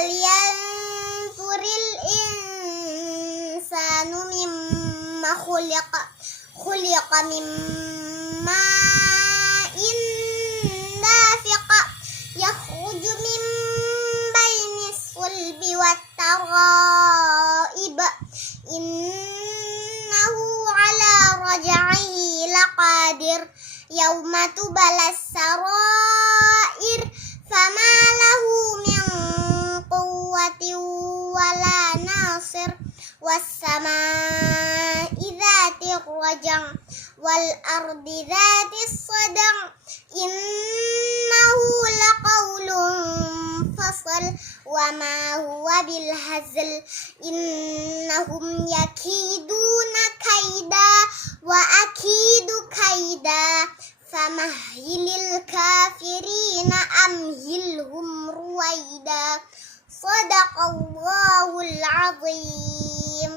falyanzuril insanu mimma khuliqa mimma dafiqa yakhruju min bainis sulbi wat taraib innahu ala raj'ihi laqadir yauma tubalas sarair fama lahu min quwwatin wala nasir was-samaa'i dzatir raj'i wal ardi dzatis sad'i innahu laqawlun fasl wa ma huwa bil hazl innahum yakiduna kaida wa akidu kaida famahhilil kafirina amhilhum ruwaida. Shadaqallahul azim.